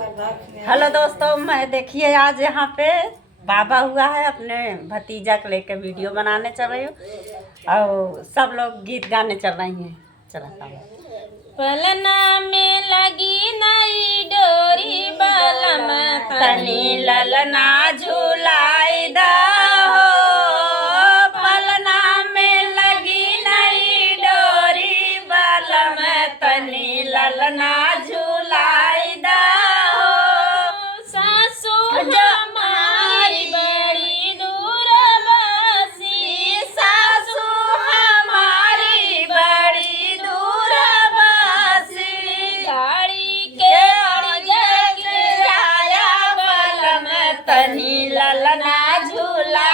हेलो दोस्तों, मैं देखिए आज यहाँ पे बाबा हुआ है, अपने भतीजा को लेकर वीडियो बनाने चल रही हूँ और सब लोग गीत गाने चल रही हैं। चलाता हूँ। पलना में लगी नई डोरी बलम तनी ललना झुलाई दा हो। पलना में लगी नई डोरी बलम तनी ललना झुलाई दा हो। सासू हमारी बड़ी दूर बसी, सासू हमारी बड़ी दूर बसी। गाड़ी के किराया बलम तनी ललना झूला